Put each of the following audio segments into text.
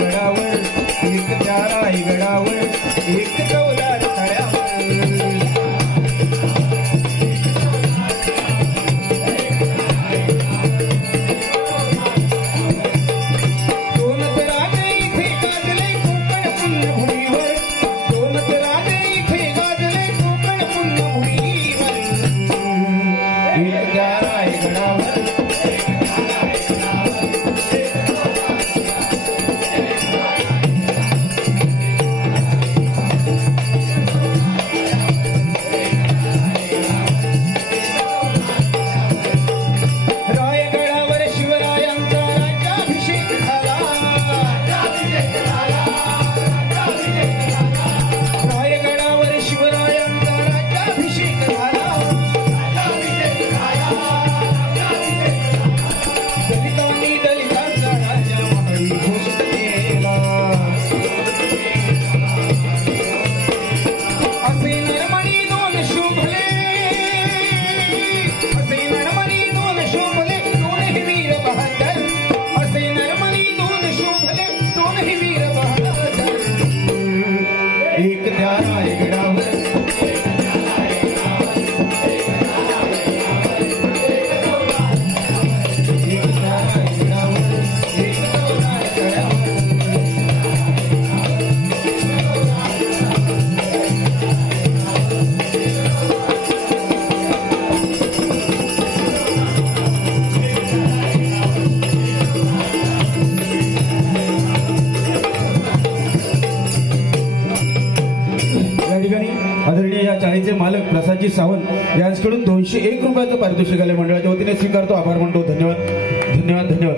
रायगडावर एक त्या रायगडावर एक चौदार तळ्यावर मालक प्रसादजी सावंत यांच्याकडून 201 रुपयाचं पारितोषिक आले मंडळाच्या वतीने स्वीकारतो आभार मानतो धन्यवाद धन्यवाद धन्यवाद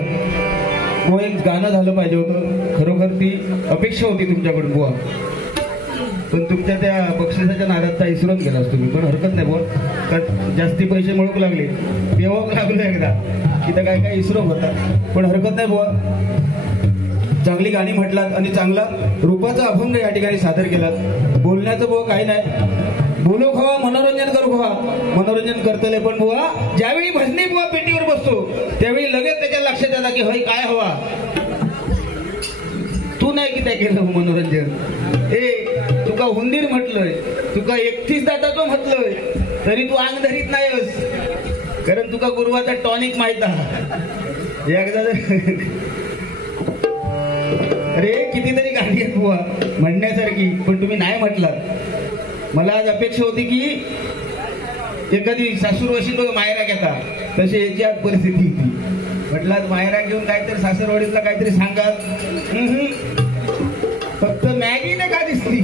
बुवा एक गाणं झालं पाहिजे होतं खरोखर ती अपेक्षा होती तुमच्याकडून बुवा पण तुमच्या त्या बक्षिसाच्या नादात इसरून गेलास तुम्ही पण हरकत नाही बुवा कारण जास्ती पैसे मिळवू लागले पेवाक लागलो एकदा तिथं काय काय इसरो होता पण हरकत नाही बुवा चांगली गाणी म्हटलात आणि चांगला रूपाचा अभंग या ठिकाणी सादर केलात बोलण्याचं बुवा काही नाही बोलो खवा मनोरंजन करू खवा मनोरंजन करतले पण बुवा ज्यावेळी भजनी बुवा पेटीवर बसतो त्यावेळी लगेच त्याच्या लक्षात येतात की होय काय हवा तू नाही की त्या केलं मनोरंजन तुका हुंदीर म्हटलंय तुका 31 दाताचं म्हटलंय तरी तू अंग धरीत नाहीस कारण तुका गुरुवाचा टॉनिक माहित आहे एकदा अरे कितीतरी गाणी आहेत बुवा म्हणण्यासारखी पण तुम्ही नाही म्हटलात मला आज अपेक्षा होती की एखादी सासूरवाशी बघ मायरा घेता तशी याची आज परिस्थिती होती म्हटलं आज मायरा घेऊन काहीतरी सासरवाडीतला काहीतरी सांगाल फक्त मॅगी नाही का दिसली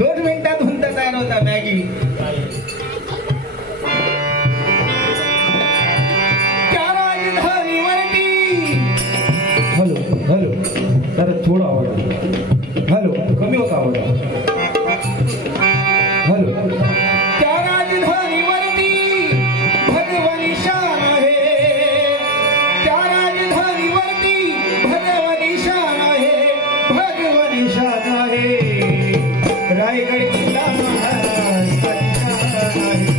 2 मिनिटात म्हणता तयार होता मॅगी हॅलो हॅलो तर थोडं आवडतं हॅलो कमी होता आवडतं हॅलो त्या राजधानीवरती भगवानी शान आहे त्या राजधानीवरती भगवानी शान आहे भगवानी शान आहे रायगड किल्ला महाराष्ट्राची शान आहे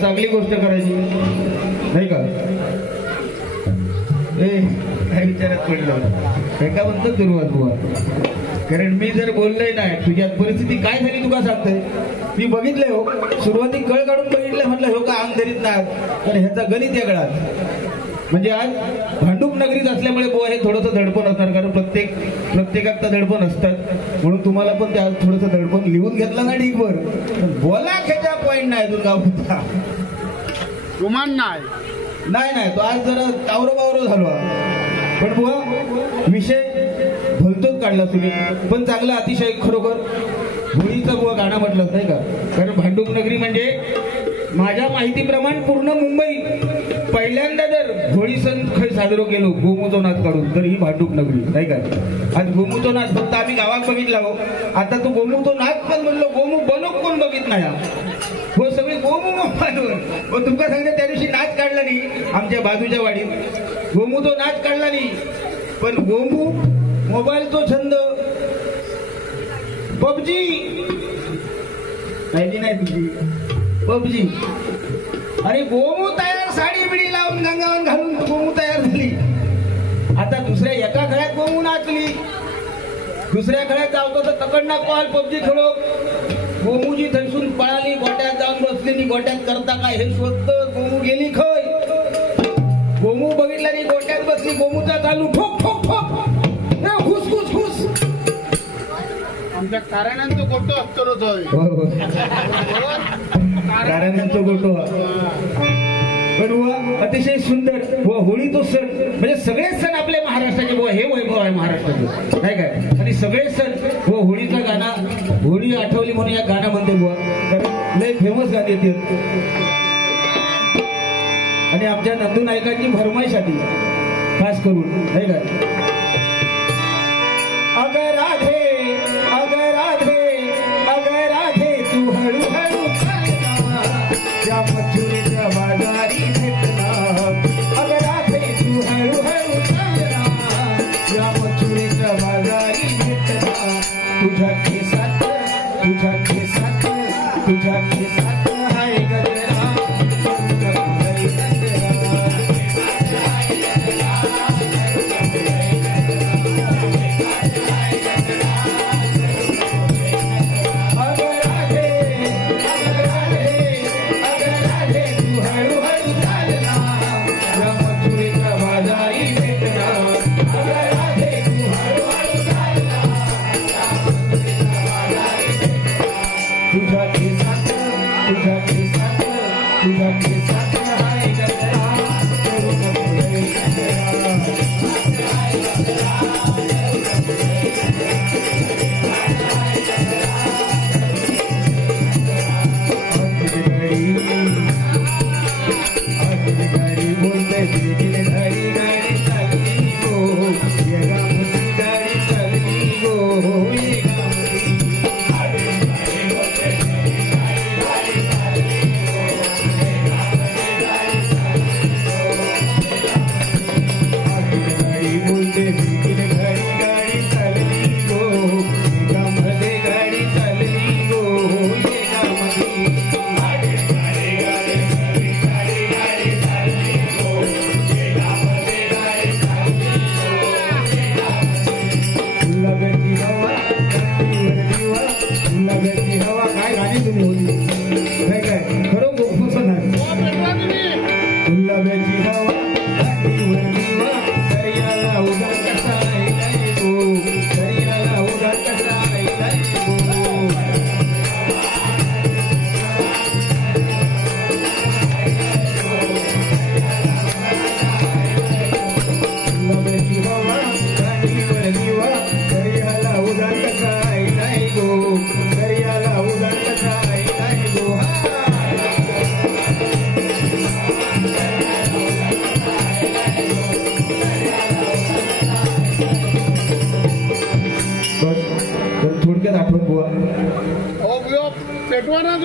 चांगली गोष्ट करायची नाही का? काय विचारात पडलं एका म्हणतो सुरुवात बुवा, कारण मी जर बोललोय नाही तुझ्यात परिस्थिती काय झाली तुका सांगतोय. मी बघितलंय हो, सुरुवाती कळ काढून बघितलंय, म्हटलं हो का अंग धरीत नाही, तर ह्याचा गणित वेगळाच. म्हणजे आज भांडूप नगरीत असल्यामुळे बुवा हे थोडंसं दडपण असणार, कारण प्रत्येकात दडपण असतात, म्हणून तुम्हाला पण त्या थोडंसं दडपण लिहून घेतलं ना ढीकवर. बोला खेचा पॉइंट नाही तुझा होता गुमान नाही तो आज जरा तावरो झालो. पण बुवा विषय भलतोच काढला तुम्ही, पण चांगला अतिशय खरोखर होळीचा बुवा गाणं म्हटलं नाही का? कारण भांडूप नगरी म्हणजे माझ्या माहितीप्रमाणे पूर्ण मुंबई पहिल्यांदा जर होळी सण खै साजरो केलो गोमूचो नाच काढून, तर ही भांडूप नगरी नाही का? आज गोमूचो नाच फक्त आम्ही गावात बघितला हो, आता तो गोमूचो नाच पण म्हणलो, गोमू बनवून कोण बघित नाही हो, सगळे गोमू मोबाईलवर. तुमका सांगते त्या दिवशी नाच काढला नाही आमच्या बाजूच्या वाडीत, गोमूचो नाच काढला नाही, पण गोमू मोबाईलचो छंद पबजी नाही तुझी पबजी, आणि गोमू तयार साडी बिडी लावून गंगावन घालून गोमू तयार झाली. आता दुसऱ्या एका घरात गोमू नाचली, दुसऱ्या घरात जावतो तर तकडना कॉल पबजी खेळो, गोमूजी थैसून पळाली, गोट्यात जाऊन बसली, नी गोट्यात करता काय हे शोधत, गोमू गेली खय, गोमू बघितला नाही, गोट्यात बसली, गोमूचा चालू ठोक ठोक ठोक हुस हुस हुस. आमच्या कार्यालयांचं गोटो असतोच कार्यालयांचं गोटो. पण बुवा अतिशय सुंदर बुवा होळी तो सण, म्हणजे सगळेच सण आपल्या महाराष्ट्राचे बुवा हे वैभव आहे महाराष्ट्राचे नाही काय? आणि सगळे सण बुवा होळीचा गाणा, होळी आठवली म्हणून या गाण्यामध्ये बुवा कारण लय फेमस गाणी येते. आणि आमच्या नंदू नायकांची फरमाईश आली खास करून नाही काय? अगर राधे अगर राधे अगर राधे तू हळूहळू या मथुरेच्या बाजारी भेटना, अगर राधे तू हळूहळू चालना या मथुरेच्या बाजारी भेटना, तुझ्या केसात तुझ्या केसात तुझ्या केसात हाय गजरा,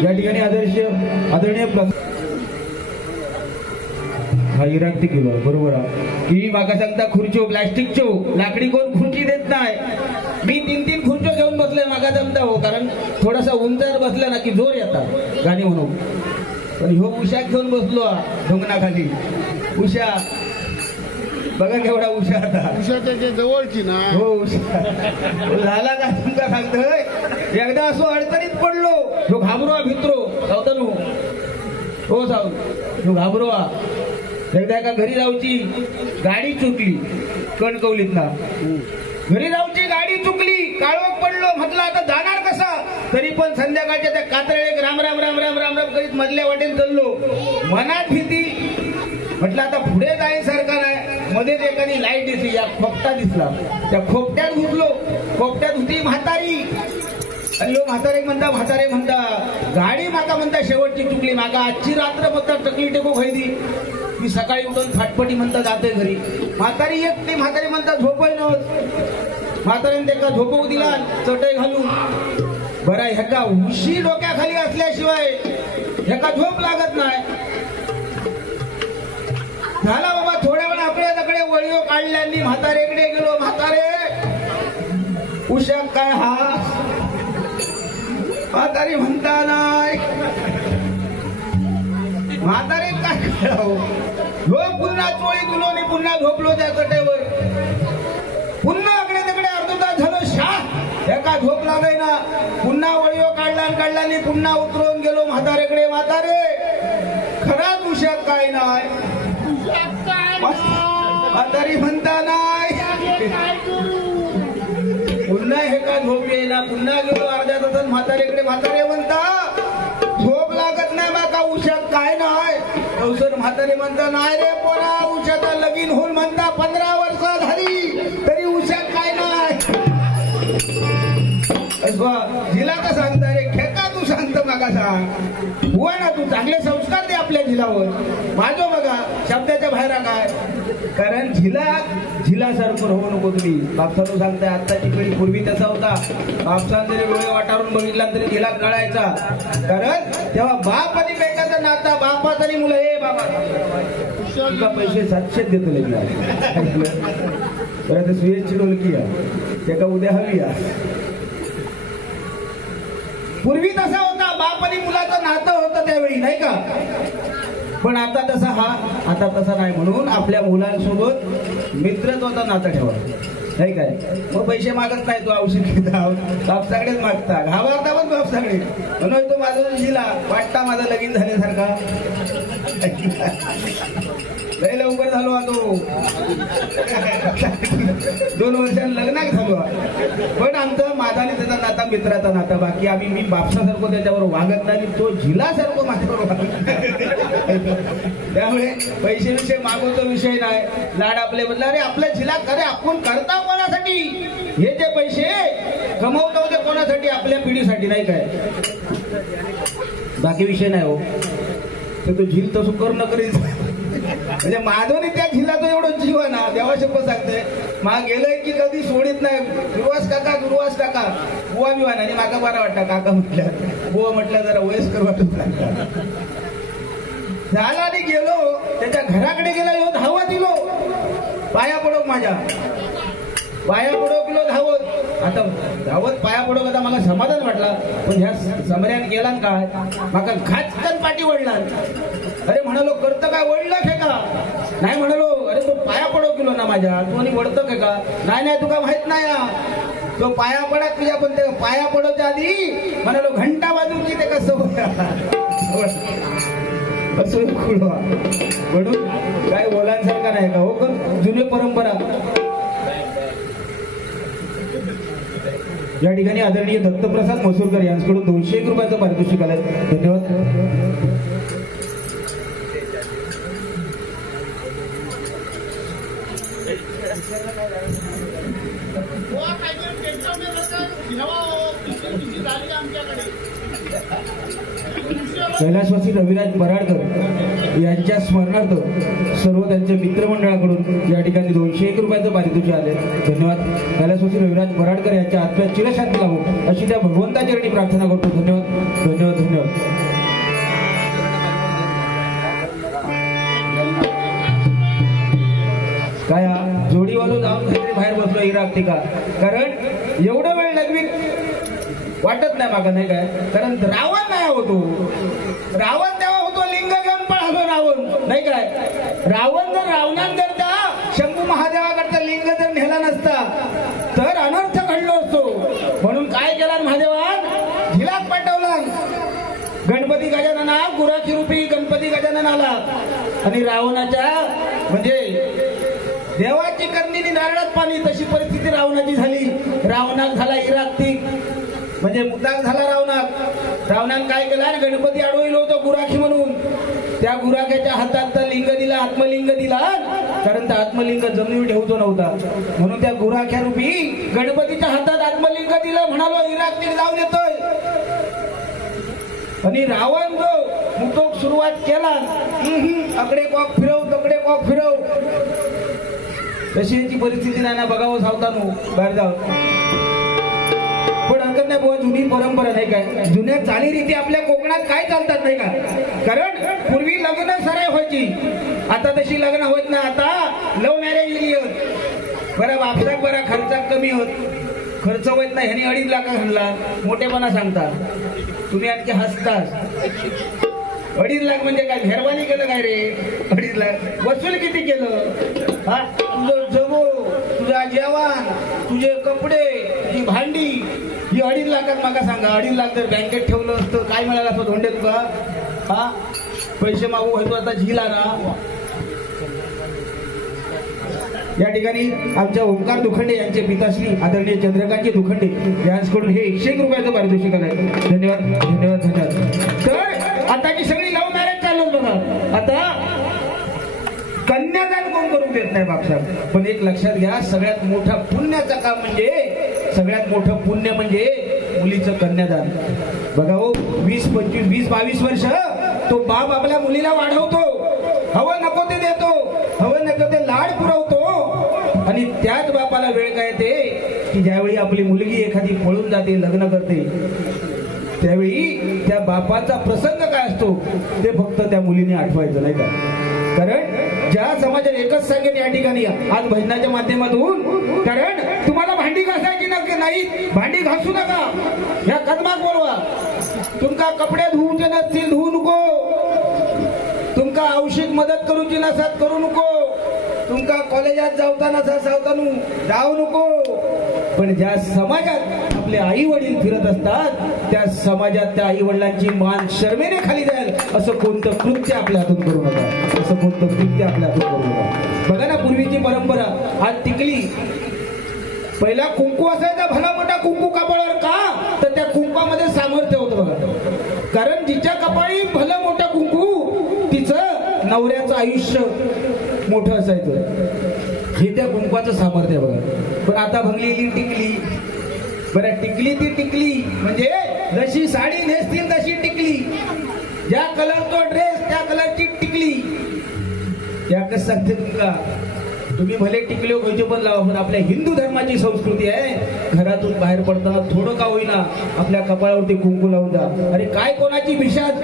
या ठिकाणी आदरणीय हा इरांती केलो बरोबर की माका सांगता खुर्च्यो प्लास्टिकच्यो लाकडी कोण खुर्ची देत नाही. मी 3-3 खुर्च्यो घेऊन बसले माका जमता हो, कारण थोडासा उंचार बसला ना की जोर येतात गाणी म्हणून. पण ह्यो उशा घेऊन बसलो ढोंगणाखाली. उषा बघा केवढा उषा आता. उषाच्या ते जवळची ना. हो उषा झाला का तुमका सांगतोय. एकदा असो अडचणीत पडलो. ह्यो घाबरोवा भित्रो सावतानू. हो साव ह्यो घाबरोवा. एकदा एका घरी जाऊची गाडी चुकली कणकवलीत ना. घरी जाऊची गाडी चुकली. काळोख पडलो. म्हटलं आता जाणार कसा. तरी पण संध्याकाळच्या त्या कातळे राम राम राम राम राम राम करीत मधल्या वाटेत चाललो. मनात भीती. म्हटलं आता पुढे जायसारखा नाही. मध्येच एखादी लाईट दिसली. या खोपटा दिसला. त्या खोपट्यात घुसलो. खोपट्यात होती म्हातारी. आणि म्हातारे म्हणता गाडी माका म्हणता शेवटची चुकली. माका आजची रात्र म्हणता टकली टेको खैदी. मी सकाळी उठून फाटपटी म्हणता जाते घरी. म्हातारी येत नाही. म्हातारी म्हणता झोपय नव्हत. म्हातारीने त्याला झोपवू दिला चटई घालून. बरं ह्याका उशी डोक्याखाली असल्याशिवाय ह्याका झोप लागत नाही. झाला बाबा थोड्या वेळ आपल्या तकडे वळीओ काढल्यानी म्हातारेकडे गेलो. म्हातारे उशा काय हा. म्हातारी म्हणता नाही. म्हातारे काय करावं. पुन्हा चोळी दिलो आणि पुन्हा झोपलो त्या चटेवर. पुन्हा अकडे तिकडे अर्धा तास झालो. एका झोप लागाय ना. पुन्हा वळीओ काढला आणि पुन्हा उतरवून गेलो म्हातारेकडे. म्हातारे खराच उशात काय नाही. म्हातारी म्हणता नाही. पुन्हा हे का झोप येईना. पुन्हा गेलो अर्ध्या तासात म्हातारेकडे. म्हातारे म्हणता झोप लागत नाही माका उशात काय नाही. अवसर म्हातारे म्हणता नाही रे पोरा उशाचा लगीन होऊन म्हणता 15 वर्ष झाली तरी उशात काय नाही. जिला का सांगता रे खेका तू सांगतो माका सांग. हुआ ना तू चांगले संस्कार दे आपल्या झिलावर. माझो बघा शब्दाच्या बाहेर काय. कारण झिलासारखं होऊ नको तुम्ही. बापसानं सांगताय आत्ताची पिढी. पूर्वी तसा होता. बापसान जरी डोळे वाटारून बघितला तरी झिला कळायचा. कारण तेव्हा बाप आणि बेटाचा नाता. बापा तरी मुलं हे बाबा तुला पैसे 700 देतो लगेच. बरं सुयशची ढोलकी आहे ते का उद्या हवी आहे. पूर्वी तसा होता. बाप आणि मुलाचं नातं होतं त्यावेळी नाही का. पण आता तसा नाही. म्हणून आपल्या मुलांसोबत मित्रत्वाचा नातं ठेवा नाही काय. मग पैसे मागत नाही. तो औषध घेता बाप सगळेच मागता. घाबरता पण बाप सगळे. म्हणून तो माझा दिला वाटता माझं लगीन झाल्यासारखा. लय लवकर झालो तो. 2 वर्षांनी लग्नाक झालो. पण आमचं माझा आणि त्याचा नाता मित्राचा नाता. बाकी मी बापसासारखं त्याच्यावर वागत नाही. तो झिलासारखं माझ्यावर वागत. त्यामुळे पैसे मागवतो विषय नाही. लाड आपले बदला. अरे आपल्या झिला करे आपण करता कोणासाठी. हे जे पैसे कमवतो ते कोणासाठी. आपल्या पिढीसाठी नाही काय. बाकी विषय नाही हो. तर तो झील तसं कर न करीत. म्हणजे माधवने त्या झिलाचं एवढं जीव आहे ना. देवा शपथ सांगते मा गेलंय की कधी सोडित नाही. दुर्वास काका बुवा बिवा नाही. माका बरा वाटता काका म्हटल्या. बुवा म्हटलं जरा वयस्कर वाटत. झाला आणि गेलो त्याच्या घराकडे गेला. धावत दिलो. पाया पडोक माझ्या. पाया पडोक गेलो धावत. आता धावत पाया पडोक. आता मला समाधान वाटला. पण ह्या समऱ्यान गेला काय माका खाचकन पाठी वडला. अरे म्हणालो करतं काय. वडलं हे का नाही. म्हणालो अरे तो पाया पडोक गेलो ना माझ्या. तू आणि वडतं हे का. नाही तुका माहित नाही. तो पाया पडत तुझ्या. पण ते पाया पडोच्या आधी म्हणालो घंटा वाजूची ते कसं असं खुळवा. म्हणून काय बोलांसारखा नाही का. हो पण जुनी परंपरा. या ठिकाणी आदरणीय दत्तप्रसाद मसूरकर यांच्याकडून 201 रुपयाचं पारितोषिक आलंय. धन्यवाद. कैलासवासी रविराज बराडकर यांच्या स्मरणार्थ सर्व त्यांच्या मित्रमंडळाकडून या ठिकाणी 201 रुपयाचं पारितोषिक आले. धन्यवाद. कैलासवासी रविराज बराडकर यांच्या आत्म्यात चिरशांती लावो अशी त्या भगवंताच्या चरणी प्रार्थना करतो. धन्यवाद. काय जोडीवालो जाऊन काहीतरी बाहेर बसलो इराक का. कारण एवढं वेळ लगवी वाटत नाही मागा नाही काय. कारण रावण नाही होतो. रावण तेव्हा होतो नाही काय. रावण जर रावणात जर त्या शंभू महादेवाकडचा लिंग जर नेला नसता तर अनर्थ घडलो असतो. म्हणून काय केला महादेवान, झिलाक पाठवला. गणपती गजानना, गुराखी रूपी गणपती गजानन आला आणि रावणाच्या म्हणजे देवाची करणी नारळात पाणी, तशी परिस्थिती रावणाची झाली. रावणात झाला इराक्तिक म्हणजे मुद्दाक झाला रावणात. रावणानं काय केला, गणपती अडवलं होतं गुराखी म्हणून. त्या गुराख्याच्या हातात लिंग दिला, आत्मलिंग दिला, कारण त्या आत्मलिंग जमिनीवर ठेवतो नव्हता. म्हणून त्या गुराख्या रूपी गणपतीच्या हातात आत्मलिंग दिलं. म्हणालो इराक्तिक जाऊन येतोय. आणि रावण जो मुतोक सुरुवात केला, अकडे कॉक फिरव तकडे कॉक फिरव, तशी याची परिस्थिती नाही ना. बघावं सावतानो बाहेर जावं. पण हरकत नाही बुवा, जुनी परंपरा नाही काय, जुन्या चालीरीती आपल्या कोकणात काय चालतात नाही का. कारण पूर्वी लग्न सराय व्हायची, आता तशी लग्न होत नाही. आता लव्ह मॅरेज इली होत. बरं बापसाक बरा खर्चात कमी होत, खर्च होत नाही. ह्यानी 2.5 लाख आणला, मोठेपणा सांगता तुम्ही, आणखी हसतास. 2.5 लाख म्हणजे काय, मेहरबानी केलं काय रे. 2.5 लाख वसूल किती केलं. हा, तुझं जगो, तुझा जेवण, तुझे कपडे, तुझी भांडी, ही 2.5 लाखात मागा सांगा. 2.5 लाख जर बँकेत ठेवलं असतं काय मिळालं असं धोंडे तुका. हा, पैसे मागू व्हायचो आता झिला ना. या ठिकाणी आमच्या ओंकार दुखंडे यांचे पिताश्री आदरणीय चंद्रकांतजी दुखंडे यांच्याकडून हे 101 रुपयाचं पारितोषिक आहे. धन्यवाद धन्यवाद धन्यवाद. तर आताची सगळी लव्ह मॅरेज चालू बघा. आता कन्यादान कोण करून देत नाही बापसाहेब. पण एक लक्षात घ्या, सगळ्यात मोठा पुण्याचं काम म्हणजे, सगळ्यात मोठं पुण्य म्हणजे मुलीचं कन्यादान. बघा हो, 20, 25, 20, 22 वर्ष तो बाप आपल्या मुलीला वाढवतो, हवं नको ते देतो, हवं नको ते लाड पुरवतो. आणि त्याच बापाला वेळ काय येते की ज्यावेळी आपली मुलगी एखादी पळून जाते, लग्न करते, त्यावेळी त्या बापाचा प्रसंग काय असतो ते फक्त त्या मुलीने आठवायचं नाही का. कारण ज्या समाजात एकच सांगेन या ठिकाणी आज भजनाच्या माध्यमातून, कारण तुम्हाला भांडी घासायची नाही, भांडी घासू नका, ह्या कदमाक बोलवा. तुमका कपडे धुवूचे नसतील धुवू नको, तुमका औषध मदत करूची नसत करू नको, तुमका कॉलेजात जावताना सावतानू जाऊ नको. पण ज्या समाजात आपले आई वडील फिरत असतात त्या समाजात त्या आई वडिलांची मान शर्मेने खाली जाईल असं कोणतं कृत्य आपल्या हातून करू नका, असं कोणतं कृत्य आपल्या हातून करू नका. बघा ना, पूर्वीची परंपरा. आज टिकली, पहिला कुंकू असायचा, भला मोठा कुंकू कपाळावर. का तर त्या कुंकामध्ये सामर्थ्य होतं बघा. कारण जिच्या कपाळी भलं मोठं कुंकू तिचं नवऱ्याचं आयुष्य मोठं असायचं, हे त्या कुंकवाचं सामर्थ्य बघा. पण आता भंगलेली टिकली. बरं, टिकली ती टिकली म्हणजे जशी साडी नेसतील तशी टिकली, ज्या कलरचा ड्रेस त्या कलरची टिकली. त्या कसं सांगते तुमका, तुम्ही भले टिकले व्हायचे पण लावा, पण आपल्या हिंदू धर्माची संस्कृती आहे, घरातून बाहेर पडताना थोडं का होईना आपल्या कपाळावरती कुंकू लावून द्या. अरे काय कोणाची विषाद,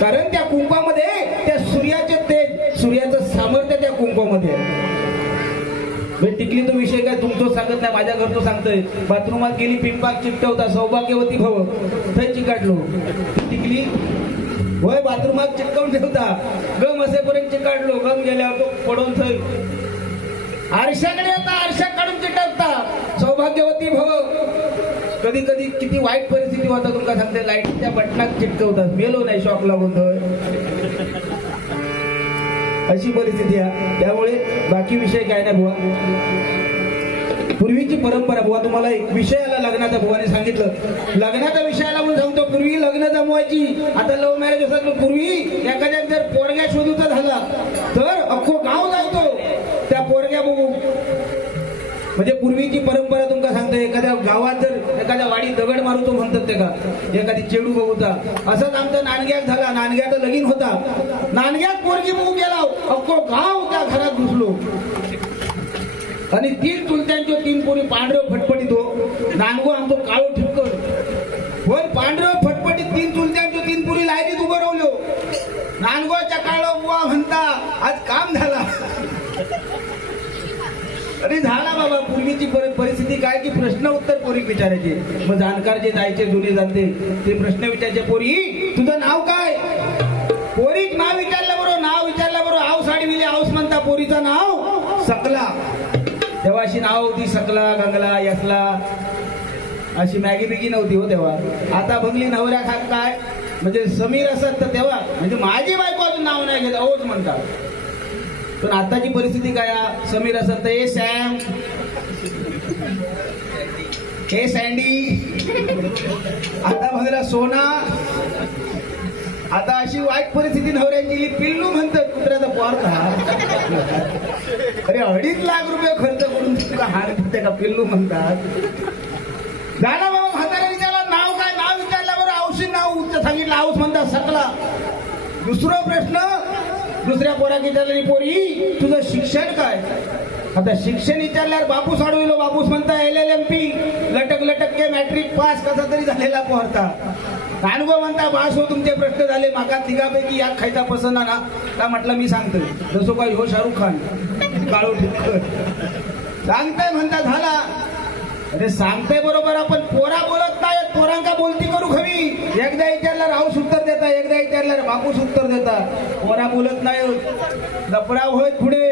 कारण त्या कुंकवामध्ये त्या सूर्याचे तेज, सूर्याचं सामर्थ्य त्या कुंकवामध्ये आहे. टिकली तो विषय काय तुमचं सांगत नाही, माझ्या घरचं सांगतोय. बाथरूमात गेली, पिंपाक चिकटवता, सौभाग्यवती भव, थंय चिकाटलो. टिकली होय, बाथरूमात चिटकवून ठेवता, गम असेपर्यंत चिकाटलो, गम गेल्यावर तो पडून थंय आरशाकडे येता, आरशा काढून चिटकता, सौभाग्यवती भव. कधी कधी किती वाईट परिस्थिती होता तुमका सांगते, लाईटच्या बटनात चिटकवतात, मेलो नाही, शॉक लागून अशी परिस्थिती आहे. त्यामुळे बाकी विषय काय नाही बुवा. पूर्वीची परंपरा बुवा, तुम्हाला एक विषयाला लग्नाचा बुवाने सांगितलं, लग्नाच्या विषयाला म्हणून सांगतो. पूर्वी लग्न जमवायची, आता लव्ह मॅरेज असत. पूर्वी एखाद्या जर पोरग्या शोधूचा झाला तर अख्खो गाव जायतो त्या पोरग्या बघू. म्हणजे पूर्वीची परंपरा तुमका सांगते, एखाद्या गावात जर एखाद्या वाडी दगड मारूतो म्हणतात ते का, एखादी चेडू बघूचा. असंच आमचा नांदग्यात झाला, नांदग्याचा लगीन होता, नांदग्यात पोरगी बघू गेला, अख्खो गाव त्या घरात घुसलो. आणि 3 चुलत्यांच्या 3 पोरी पांढरं फटफटीत हो, नांदगो आमचं काळो ठिपकन, पण पांढरं फटफटीत 3 चुलत्यांच्या 3 पोरी लाईनीत उभं राहिलो. नांदगोच्या काळो बुवा म्हणता आज काम झाला. अरे झाला बाबा. पूर्वीची परिस्थिती काय की प्रश्न उत्तर पोरी विचारायचे. मग जाणकार जे जायचे जुने जाणते ते प्रश्न विचारायचे, पोरी तुझं नाव काय, पोरीच नाव विचारलं बरोबर, नाव विचारलं चांगली आऊस म्हणता पोरीचं नाव सकला. तेव्हा अशी नाव होती सकला, गंगला, यसला, अशी मॅगी बिगी नव्हती हो तेव्हा. आता बंगली नवऱ्या खात काय म्हणजे समीर असत तर तेव्हा म्हणजे माझी बायको अजून नाव नाही घेत ओच म्हणतात. पण आताची परिस्थिती काय समीर असत तर ए सॅम, हे सँडी, आता बघला सोना. आता अशी वाईट परिस्थिती नवऱ्यांची पिल्लू म्हणतात कुत्र्याचा पोरता. अरे 2.5 लाख रुपये खर्च करून तुला हार घेते का पिल्लू म्हणतात. झाला बाबा म्हातारा विचारला नाव काय, नाव विचारल्यावर औषध नाव सांगितलं आऊस म्हणतात सकला. दुसरा प्रश्न दुसऱ्या पोराक विचारला पोरी तुझं शिक्षण काय. आता शिक्षण विचारल्यावर बापूस अडविलो बापूस म्हणता LLMP लटक लटक के मॅट्रिक पास कसा तरी झालेला पोहता. अनुभव म्हणता बास हो तुमचे प्रश्न झाले मागा तिघापैकी या खायचा पसंत ना का म्हटलं मी सांगतोय जसो काय हो शाहरुख खान काळू ठिक्कर सांगताय म्हणता झाला. अरे सांगताय बरोबर आपण पोरा बोलत नाही पोरांका बोलती करू हवी. एकदा विचारल्यावर राऊस उत्तर देता एकदा विचारल्यावर बापूस उत्तर देता. पोरा बोलत नाही लपडाव होय पुढे.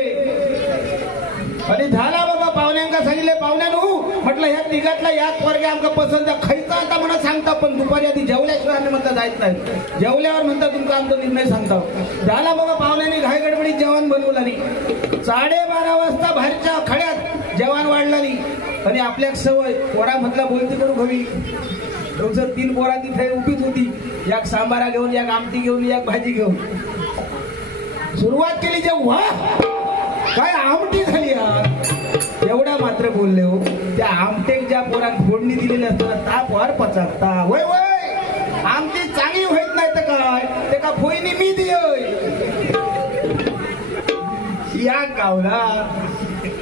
आणि झाला बाबा पाहुण्यांका सांगितले पाहुण्यानु म्हटलं ह्या तिघातला याच वर्ग आमका पसंत खायचा आता म्हणा सांगता पण दुपारी आधी जेवल्याशिवाय आम्ही म्हणता जायच नाही. जेवल्यावर म्हणता तुमचा आमचा निर्णय सांगता. झाला बाबा पाहुण्यांनी घाई गडबडीत जेवण बनवलं नाही. 12:30 वाजता बाहेरच्या खड्यात जेवण वाढलं नाही. आणि आपल्या सवय पोरा म्हटला बोलती करू हवी. 3 पोरा तिथे उभीच होती. एक सांबारा घेऊन एक आमटी घेऊन एक भाजी घेऊन सुरुवात केली. जेव्हा काय आमटी झाली एवढा मात्र बोलले हो. त्या आमटेक ज्या पोरात फोडणी दिलेली असतात त्या पोर पचाकता. वय वय आमटी चांगली होत नाही तर काय ते का फोईनी मी दिय या गावला.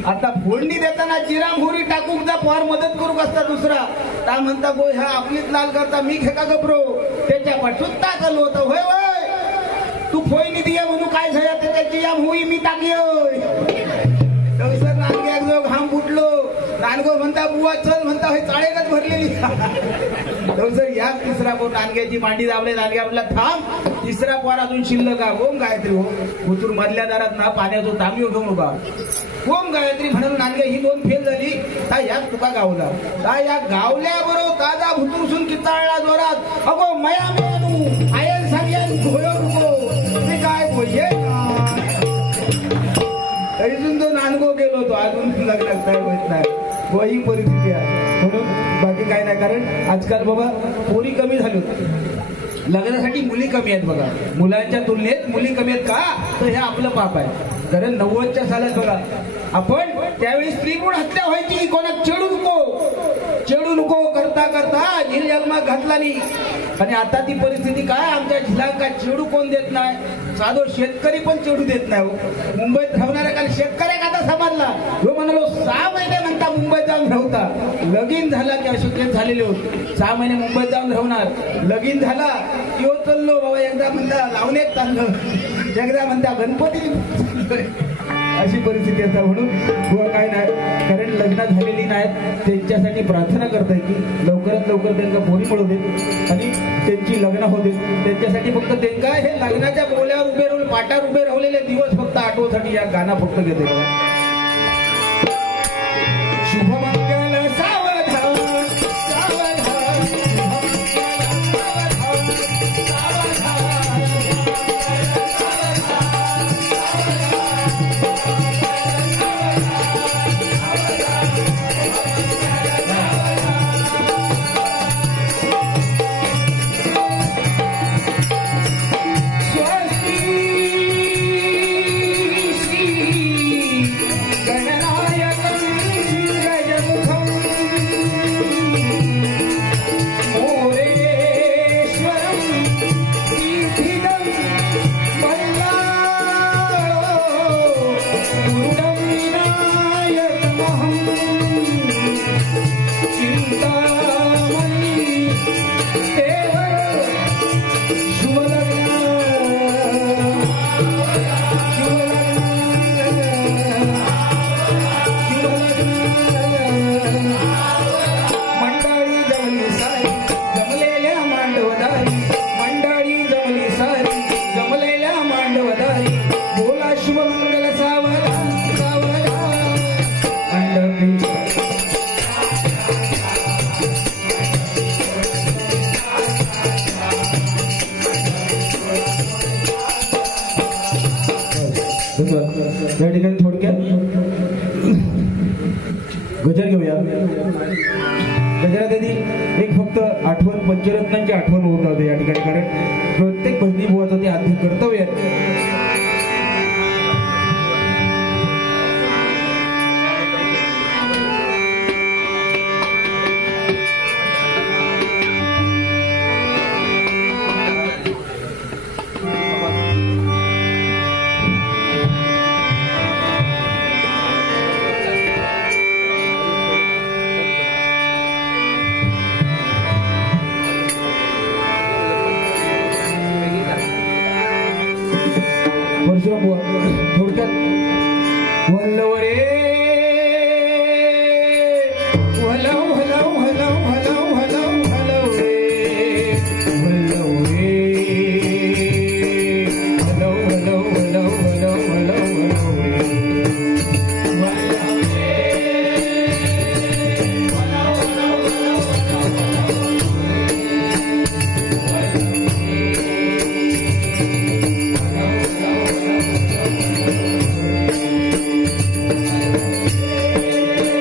आता फोडणी देताना जिरा मोहरी टाकून जा पोर मदत करू असता दुसरा त्या म्हणता गो ह्या आपलीच लाल करता मी खेका गप्रो त्याच्या पटुत्ता चालू होतं. होय वय तू फोईनी दिय म्हणून काय झालं त्याची या मोही मी टाकली. नानग्याक जो घाम फुटलो नानगो म्हणता बुवा चल म्हणता हे चाळेगत भरलेली. सर या तिसरा पोर नानग्याची मांडी दाबले. नानग्या म्हटला थांब तिसरा पोर अजून शिल्लक का ओम गायत्री हो उतरून मधल्या दारात ना पाण्याचो तांबी घेऊन उभा ओम गायत्री म्हणून नानग्या ही 2 फेल झाली. ता यात तुका गावला ता या गावल्याबरोबर ताजा भुतुरसून किताळला जोरात अगो मया मेनू आयन सांगेन घोयो रुको मी काय बोलये अजून तो नानगो गेलो होतो अजून लग्नात काय होत नाही. ही परिस्थिती आहे म्हणून बाकी काय नाही. कारण आजकाल बाबा पोरी कमी झाली लग्नासाठी मुली कमी आहेत बघा. मुलांच्या तुलनेत मुली कमी आहेत का तर हे आपलं पाप आहे. कारण 90च्या सालात बघा आपण त्यावेळी स्त्रीगुण हत्या व्हायची. कोणाक चेडू नको करता करता झील जगमा घातला नाही. आणि आता ती परिस्थिती काय आमच्या झिलांका चेडू कोण देत नाही. साधो शेतकरी पण चेडू देत नाही. मुंबईत राहणाऱ्या काल शेतकऱ्याक आता समजला जो म्हणालो 6 महिने म्हणता मुंबईत जाऊन राहता. लगीन झाला की अशक्य झालेले होते. 6 महिने मुंबईत जाऊन राहणार. लगीन झाला की हो चललो बाबा एकदा म्हणता लावण्यात चाललं एकदा म्हणता गणपती अशी परिस्थिती असतात. म्हणून किंवा काय नाही कारण लग्न झालेली नाहीत त्यांच्यासाठी प्रार्थना करताय की लवकरात लवकर त्यांना पोरी मिळू देत आणि त्यांची लग्न होऊ देत. त्यांच्यासाठी फक्त त्यांना हे लग्नाच्या बोल्यावर उभे राहून पाटावर उभे राहिलेले दिवस फक्त आठवसाठी या गाणं फक्त घेते. शुभमंगल सावधान मंडळी जमली सारी जमलेल्या मांडवदारी बोला शुभमंगल या ठिकाणी थोडक्यात गजर घेऊया. गजरात एक फक्त आठवण, पंचरत्नांची आठवण होत होते या ठिकाणी, कारण प्रत्येक भजनी बुवाचं ते आद्य कर्तव्य आहे. थोडक्यात वल्लव रे वल्लव हलव हलव हलव हलव हलव रे वल्लव रे हलव हलव हलव हलव हलव हलव रे वल्लव रे हलव हलव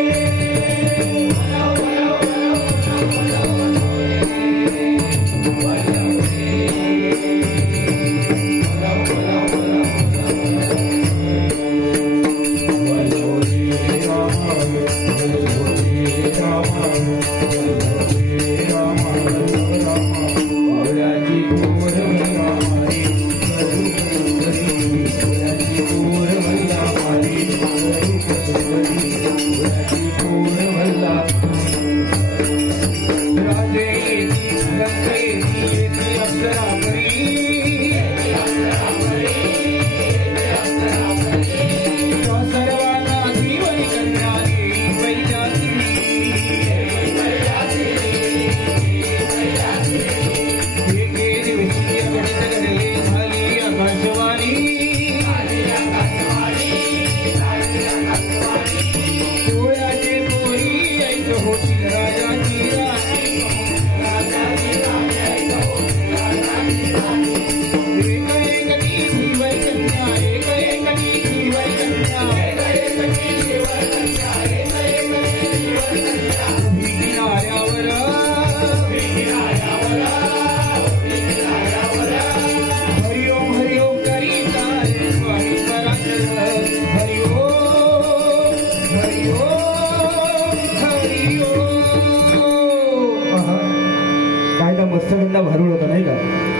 भारूड होता नाही का.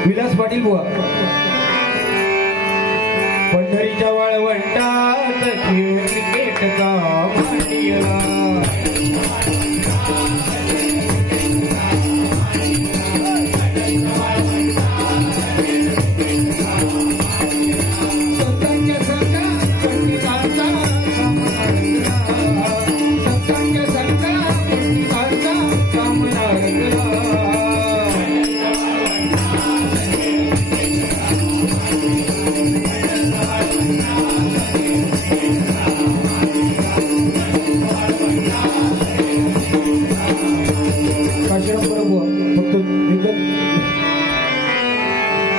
विलास पाटील बुवा. पंढरीच्या वाळवंटात क्रिकेटचा मांडियला सत्तांच्या संघा पंडितांचा सत्तांच्या संघा पंडितांचा सामना रंगला.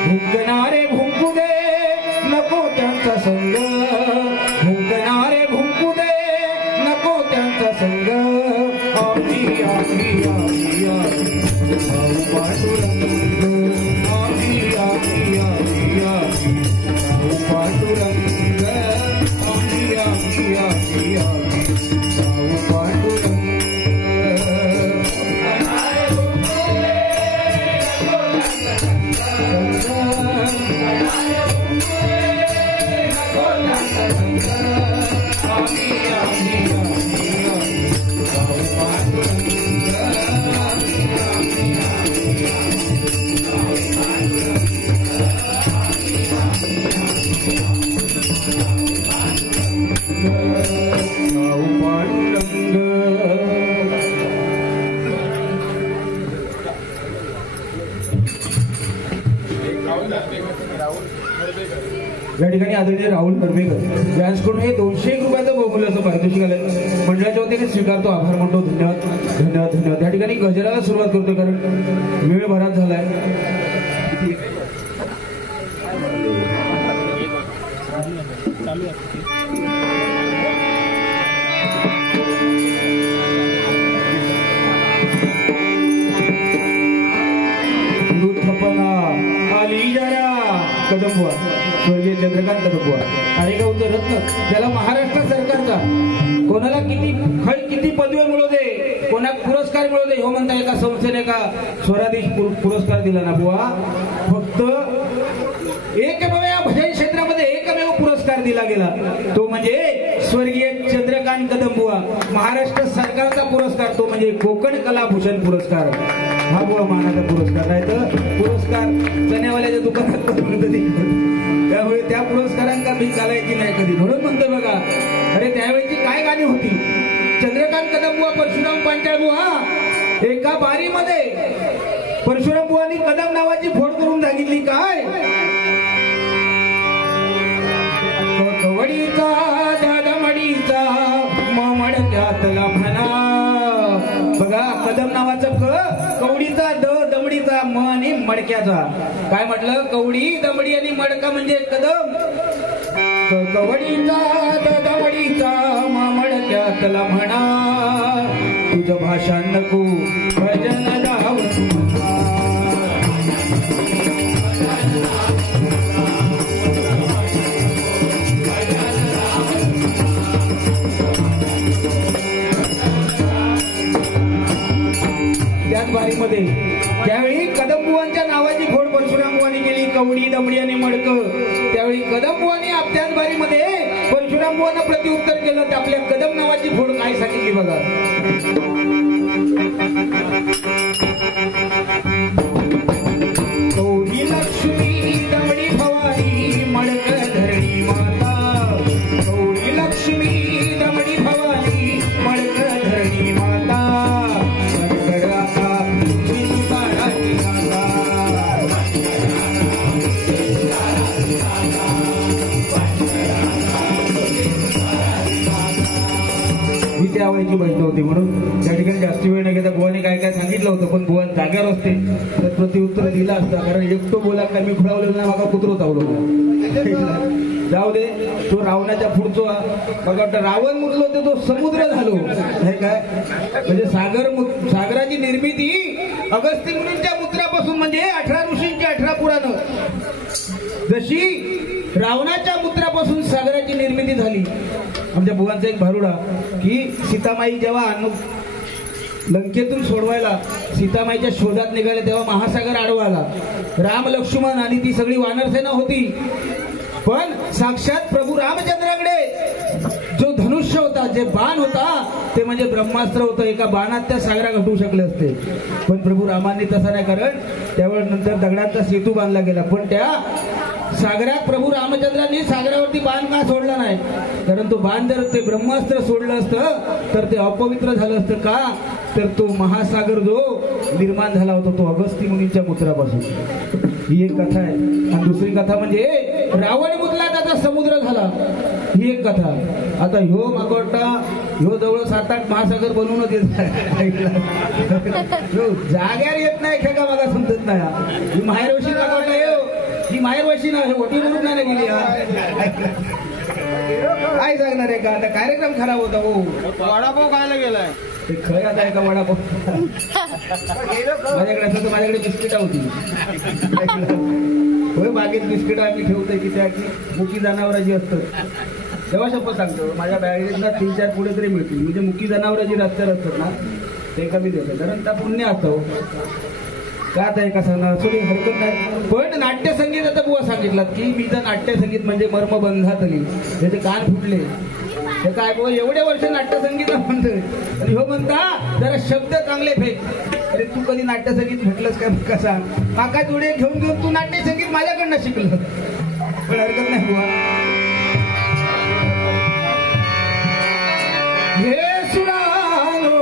भुंकणारे भुंकू दे नको त्यांचा संग, भुंकणारे भुंकू दे नको त्यांचा संग. आम्ही आम्ही आम्ही आम्ही भाऊ पांडुरंग, आम्ही आम्ही आम्ही आम्ही भाऊ पांडुरंग, आम्ही आम्ही आम्ही आम्ही भाऊ पांडुरंग. या ठिकाणी आदरणीय राहुल नरवेकर यांच्याकडून हे 201 रुपयाचं बहुमूल्याचं पारितोषिक आलंय. मंडळाच्या वतीने स्वीकारतो, आभार मानतो. धन्यवाद धन्यवाद धन्यवाद. या ठिकाणी गजराला सुरुवात करतो कारण वेळ बराच झालाय. चालू कदमबुवा, स्वर्गीय चंद्रकांत कदमबुवा, आरेगावचं रत्न, ज्याला महाराष्ट्र सरकारचा कोणाला किती पदवी मिळू दे, कोणाला पुरस्कार मिळू दे, हो म्हणता एका संस्थेने का स्वरादेश पुरस्कार दिला ना बुवा, फक्त एकमेव या भजन क्षेत्रामध्ये एकमेव पुरस्कार दिला गेला, तो म्हणजे स्वर्गीय चंद्रकांत कदमबुवा, महाराष्ट्र सरकारचा पुरस्कार, तो म्हणजे कोकण कलाभूषण पुरस्कार. हा बुवा मानाचा पुरस्कार नाही तर पुरस्कार चण्यावाल्याच्या दुकानात त्यामुळे त्या पुरस्कारांचा मी घालायची नाही कधी. म्हणून म्हणतो बघा, अरे त्यावेळेची काय गाणी होती. चंद्रकांत कदमबुवा, परशुराम पांचाळ बुवा, एका बारीमध्ये परशुराम बुवानी कदम नावाची फोड करून सांगितली काय, कवडीचा दमडीचा मडक्यातला म्हणा. बघा कदम नावाचा कवडीचा दमडीचा म आणि मडक्याचा. काय म्हटलं, कवडी दमडी आणि मडका म्हणजे कदम. कवडीचा दमडीचा मडक्यातला म्हणा, तुझं भाषा नको भजन गाव. त्याच बारीमध्ये त्यावेळी कदमबुवांच्या नावाची फोड परशुरामबुवांनी केली, कवडी दमडी आणि मडक. त्यावेळी कदमबुवांनी त्याच बारीमध्ये परशुरामबुवांना प्रत्युत्तर केलं, आपल्या कदम नावाची फोड काय सांगितली बघा. कवडी लक्ष्मी दमडी भवानी मडक धरणी माता, कवडी लक्ष्मी दमडी भवानी मडक धरणी माता. त्यावेळेची भजन होती, म्हणून त्या ठिकाणी जास्त वेळ न घेता बुवाने काय काय सांगितलं होतं, पण बुवा जाग्यावर असते तर प्रत्युत्तर दिलं असतं. कारण एकटो बोला काय मी खुळावलेलं ना, मागा कुत्रो चावलो. जाऊ दे, तो रावणाच्या पुढचो बघा, रावण मुरलो होते तो समुद्र झालो नाही काय. म्हणजे सागराची निर्मिती अगस्त्य मुनींच्या मूत्रापासून, म्हणजे 18 ऋषींची 18 पुराणं, जशी रावणाच्या मूत्रापासून सागराची निर्मिती झाली. आमच्या बुवांचा एक भारुडा की सीतामाई जेव्हा लंकेतून सोडवायला सीतामाईच्या शोधात निघाले, तेव्हा महासागर आडवाला राम लक्ष्मण आणि ती सगळी वानरसेना होती. पण साक्षात प्रभू रामचंद्राकडे जो धनुष्य होता, जे बाण होता, ते म्हणजे ब्रह्मास्त्र होतं. एका बाणात त्या सागरा घटू शकले असते, पण प्रभू रामांनी तसा नाही, कारण त्यावेळेस नंतर दगडाचा सेतू बांधला गेला. पण त्या सागरात प्रभू रामचंद्रांनी सागरावरती बाण का सोडला नाही, कारण तो बाण जर ते ब्रह्मास्त्र सोडलं असतं तर ते अपवित्र झालं असतं. का तर तो महासागर जो निर्माण झाला होता तो अगस्त्य मुनींच्या मूत्रापासून. ही एक कथा आहे. आणि दुसरी कथा म्हणजे रावण मुतला त्याचा समुद्र झाला, ही एक कथा. आता ह्यो मागोटा ह्यो जवळ 7-8 महासागर बनवूनच येत जाग्यावर येत नाही, खेळा मागा समजत नाही. ही माहेरवशी मागोटा ही माहेरवशी ना होती म्हणून नाही गेली. काय सांगणार आहे का, आता कार्यक्रम खराब होता. हो, वडापाव खायला गेलाय ते खरं आता एका वडापाव माझ्याकडे असं तर माझ्याकडे बिस्किट होती. होय, बागेत बिस्किट आम्ही ठेवतोय की त्या मुकी जनावरं जी असतात, तेव्हा शपथ सांगतो माझ्या बॅगेतला 3-4 पुढे तरी मिळतील. म्हणजे मुकी जनावरं जी रस्त्यावर असतात ना, ते कमी देतात, कारण त्या पुण्य असतं. का आता एका सांगणार थोडी हरकत नाही. पण नाट्यसंगीत आता बुवा सांगितलं की मी तर नाट्यसंगीत म्हणजे मर्मबंधातली, त्याचे कान फुटले. ते काय बुवा एवढे वर्ष नाट्यसंगीत म्हणतोय आणि हो म्हणता जरा शब्द चांगले फेक. अरे तू कधी नाट्यसंगीत म्हटलंस का, कसा काका जोडे घेऊन घेऊन तू नाट्यसंगीत माझ्याकडनं शिकलं. पण हरकत नाही बुवा. हे सुरानो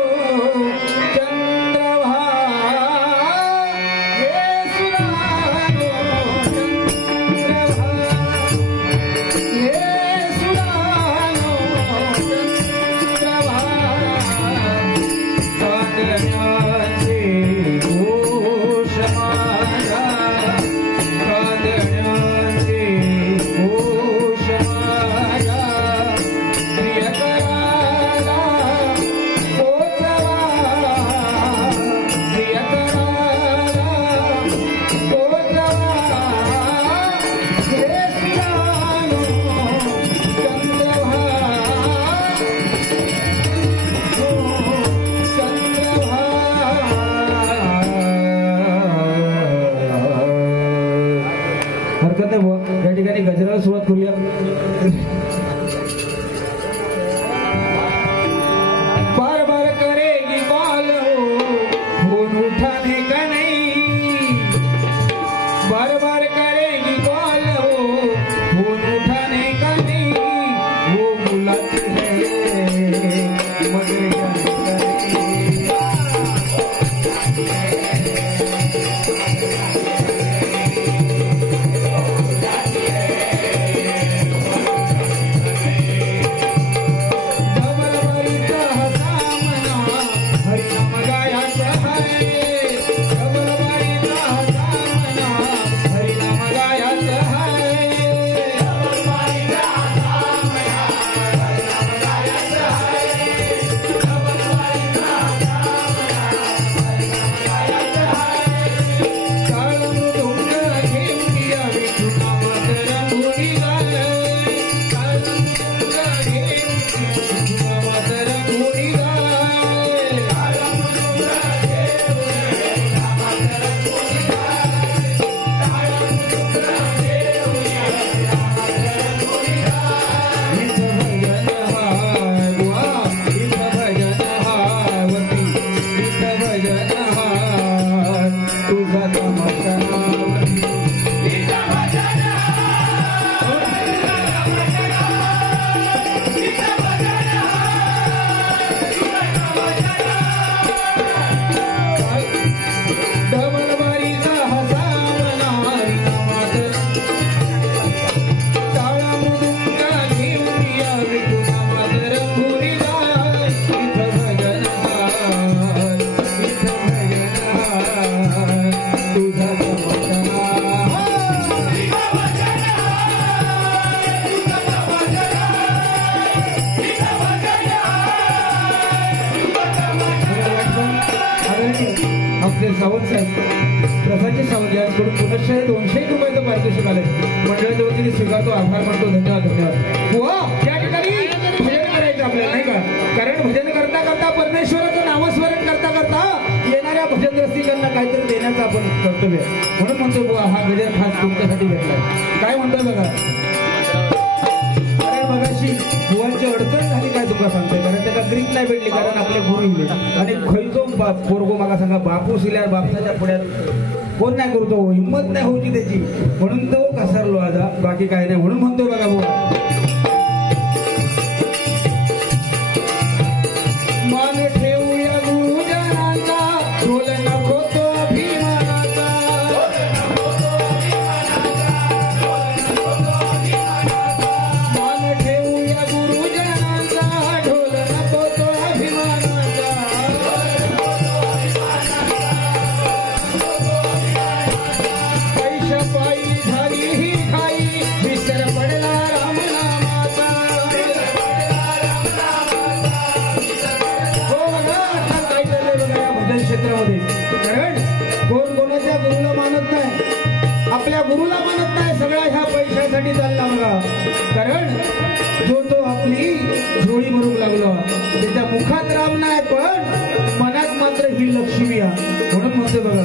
आपले सावंत साहेब प्रसादजी सावंत यांच्याकडून पुनश्च 201 रुपयाचं पारितोषिक आलंय. मंडळाच्या वतीने स्वीकारतो, आभार मानतो. धन्यवाद धन्यवाद. वा या ठिकाणी भजन करायचं आपल्याला नाही का, कारण भजन करता करता परमेश्वराचं नामस्मरण करता करता येणाऱ्या भजन रसिकांना काहीतरी देण्याचं आपण कर्तव्य म्हणून म्हणतो बुवा हा गजर खास तुमच्यासाठी भेटलाय. काय म्हणतोय बघा, कारण मगाशी बुवांची अडचण झाली काय तुका सांगतोय, कारण त्याला ग्रीप नाही भेटली, कारण आपले गुरु इले आणि खैतो पोरगो मागा सांगा बापूस इल्यावर बापसाच्या पुढ्यात कोण नाही करतो, हिंमत नाही होती त्याची, म्हणून तो घसरलो आता, बाकी काय नाही. म्हणून म्हणतो बघा बुवा, मान ठेवूया गुरुजनांचा, ढोल नको तो अभिमानाचा, मान ठेवूया गुरुजनांचा, ढोल नको तो अभिमानाचा, पैशा पायी झाली ही खाई, विसर पडला रामनामाचा. हो बघा, आता काय चाललंय बघा या भजन क्षेत्रामध्ये, कारण कोण कोणाच्या गुरुला मानत नाही, आपल्या गुरुला मानत नाही, सगळ्या ह्या पैशासाठी चालला बघा. कारण जो तो आपली झोळी भरून लागला, त्याच्या मुखात राम नाही पण मनात मात्र ही लक्ष्मी आहे. म्हणून म्हणते बघा,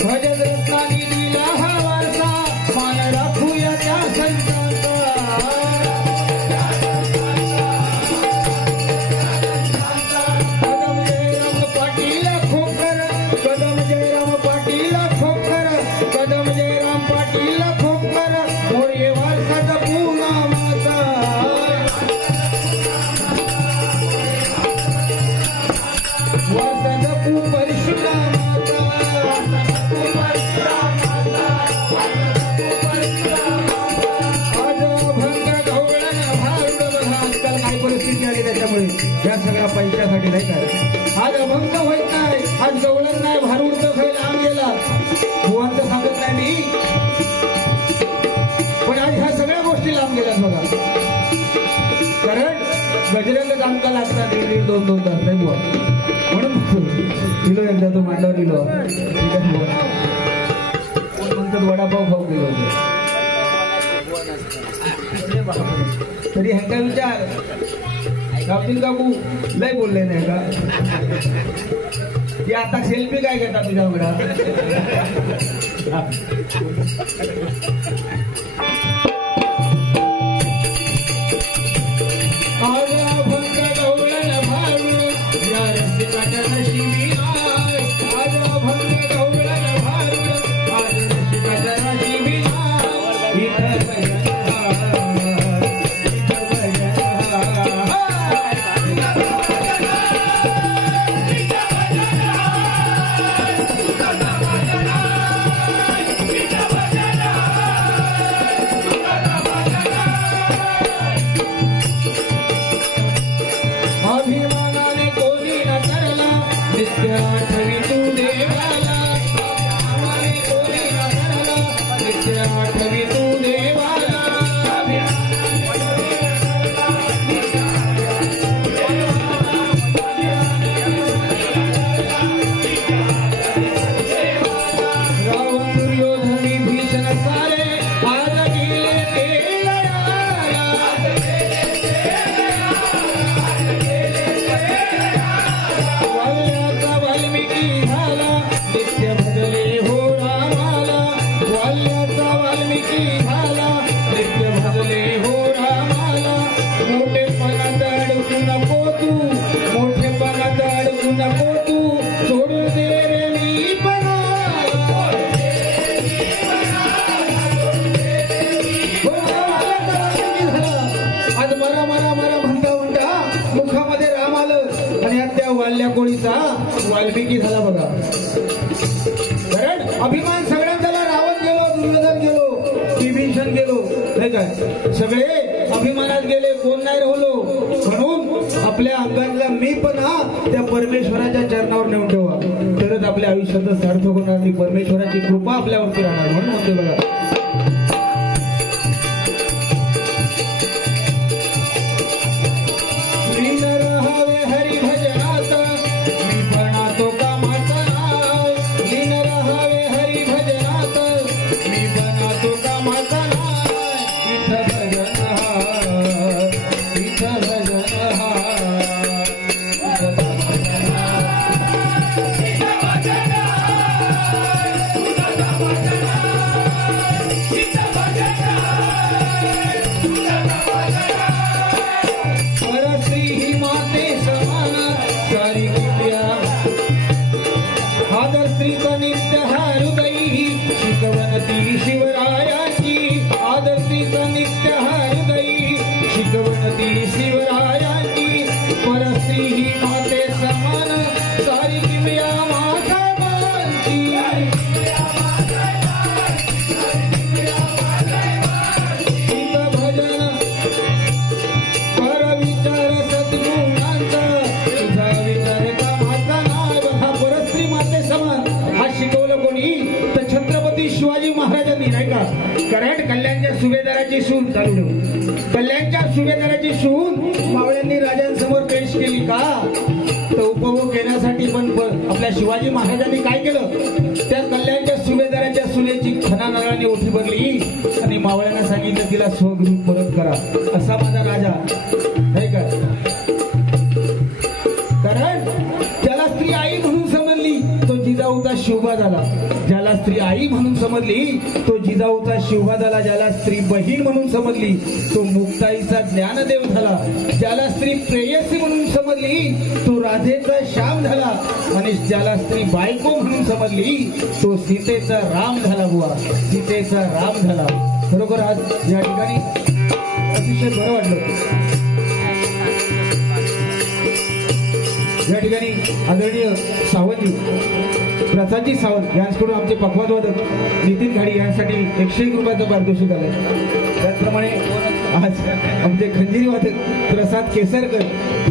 भजन रत्नानी दिला हा वारसा, मान राखूया त्या संतांचा. कदम जयराम पाटील खोकर, कदम जयराम पाटील खोकर, कदम जयराम पाटील खोकर, मोरे वारसाचा पूनमाचा. वारसाचा पू परशुरामाचा. आज अभंग ढवळण भारुड बघा, आजकाल काय परिस्थिती आली त्याच्यामुळे या सगळ्या पैशासाठी नाही काय, आज अभंग होत नाही, आज गवळण नाही, भारूडचं खेळ लांब गेला, भुवांचं सांगत नाही मी, पण आज ह्या सगळ्या गोष्टी लांब गेल्यात बघा. कारण गजरंग आमका लागतात 1-2 तास नाही बुवा, म्हणून दिलो एकदा तो मांडवर दिलो, म्हणतात वडापाव खाऊ गेलो होतो, तरी ह्यांचा विचार गावतील काकू लय बोलले नाही का, की आता सेल्फी काय घेता तुझ्याकडं. आज अभंग ढवळण भारुड या रसिकाच्या नशिबी नाय, आज अभंग ढवळण भारुड आज रसिकाच्या नशिबी नाय. विठ्ठल भजन अभिमानाने कोणी न करला, नित्य आठवी तू देवाला, अभिमानाने कोणी न करला, नित्य आठवी तू देवाला. रावण दुर्योधनी भीषण सारे आज गेले ते लढायला. वाल्याचा वाल्मिकी झाला, नित्य भजले हो रामाला, वाल्याचा वाल्मिकी झाला, नित्य भजले हो रामाला. मोठेपणात अडकू नको तू, मोठेपणात अडकू नको तू, सोडून दे रे मीपणा. हो, वाल्याचा वाल्मिकी झाला, आज मरा मरा मरा म्हणता म्हणता मुखामध्ये राम आलं आणि आज त्या वाल्या कोळीचा वाल्मिकी झाला बघा. कारण अभिमान सगळ्यात झाला, रावण गेलो, दुर्योधन गेलो, विभीषण गेलो नाही काय, सगळे अभिमानात गेले, कोण नाही राहिलो. म्हणून आपल्या अंगातला मी पण त्या परमेश्वराच्या चरणावर नेऊन ठेवा, तरच आपल्या आयुष्याचं सार्थक होणार, ती परमेश्वराची कृपा आपल्यावरती राहणार. म्हणून म्हणते बघा, लीन रहावे हरी सारी किमया आदर स्त्रीचा नित्य हृदयी शिकवणती शिवरायाची आदर स्त्रीचा नित्य हृदयी शिकवणती शिवरायाची परस्त्री ही माते समान सारी किमया माधवांची गीत भजन कर विचार सद्गुणांचा तुझा विचार कामाचा नाही बघा परस्त्री माते समान हा शिकवलं कोणी तर छत्रपती शिवाजी महाराजांनी नाही का कराड कल्याणच्या सुभेदाराची सून चालू ठेवू कल्याणच्या सुभेदाराची सून मावळ्यांनी राजांसमोर पेश केली का तर उपभोग घेण्यासाठी पण आपल्या शिवाजी महाराजांनी काय केलं त्या कल्याणच्या सुभेदाराच्या सुनेची खना नारळाने ओठी भरली आणि मावळ्यांना सांगितलं तिला स्वगृह परत करा असा माझा राजा नाही का कारण ज्याला स्त्री आई म्हणून समजली तो जिजाऊचा शिवबा झाला ज्याला स्त्री आई म्हणून समजली तो जिजाऊचा शिवबा झाला ज्याला स्त्री बहीण म्हणून समजली तो मुक्ताईचा ज्ञानदेव झाला ज्याला स्त्री प्रेयसी म्हणून समजली तो राधेचा श्याम झाला आणि ज्याला स्त्री बायको म्हणून समजली तो सीतेचा राम झाला बुवा सीतेचा राम झाला खरोखर आज या ठिकाणी अतिशय बरं वाटलं या ठिकाणी आदरणीय सावंतजी प्रसादजी सावंत यांच्याकडून आमचे पखवादवादक नितीन घाडी यांसाठी 101 रुपयाचं पारितोषिक आलंय त्याचप्रमाणे आज आमचे खंजिरी वादक प्रसाद केसरकर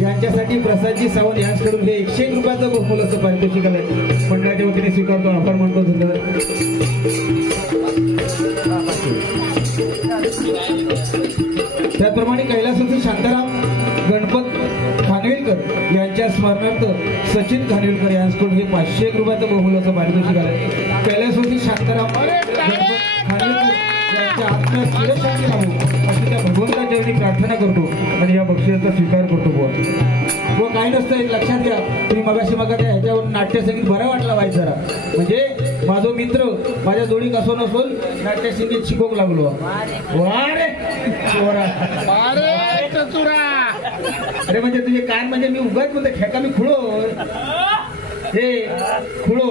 यांच्यासाठी प्रसादजी सावंत यांच्याकडून हे 101 रुपयाचं बहुमूल्य असं पारितोषिक आलंय मंडळाच्या वतीने स्वीकारतो आभार मानतो धन्यवाद त्याचप्रमाणे कैलासवासी शांताराम गणपत खानविलकर यांच्या स्मरणार्थ सचिन खानविलकर यांच्याकडून हे 501 रुपयाचं बहुमूल्याचं पारितोषिक आलंय कैलासवासी शांताराम गणपत खानविलकर यांच्या आत्म्यास चिरशांती लाभो अशी त्या भगवंताच्या प्रार्थना करतो आणि या बक्षिसाचा स्वीकार करतो बुवा व काही नसतं एक लक्षात घ्या तुम्ही मगाशी त्या ह्याच्यावर नाट्यसंगीत बरं वाटला वाईट जरा म्हणजे माझा मित्र माझ्या जोडी कसो नसोल नाट्यसंगीत शिकवू लागलो अरे म्हणजे तुझे कान म्हणजे मी उगाच म्हणते खेका मी खुळो हे खुळो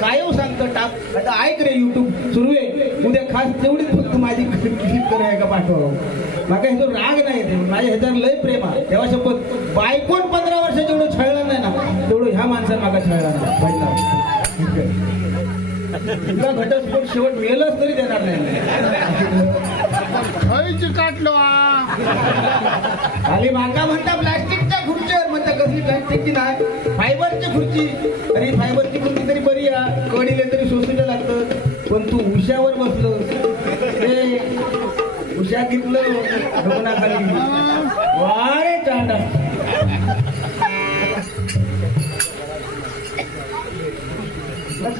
काय सांगतो टाक आता ऐक रे युट्यूब सुरू आहे उद्या खास तेवढीच फक्त माझी क्लिप कराय का पाठवा माझा ह्याचा राग नाही येते माझ्या ह्याच्यावर लय प्रेम आहे तेव्हा शपथ बायकोन 15 वर्ष जेवढं छळलं नाही ना तेवढं ह्या माणसानं मागा छळला नाही तुला घटस्फोट शेवट मिळेलच तरी देणार नाही काटलो खाली मागा म्हणता प्लास्टिकच्या खुर्चीवर म्हणता कसली प्लास्टिकची नाही फायबरची खुर्ची अरे फायबरची खुर्ची तरी बरी आहे कडीले तरी सोसूच्या लागतं पण तू उशावर बसलो हे उशा घेतलं ढोकणाखाली वारे चांडा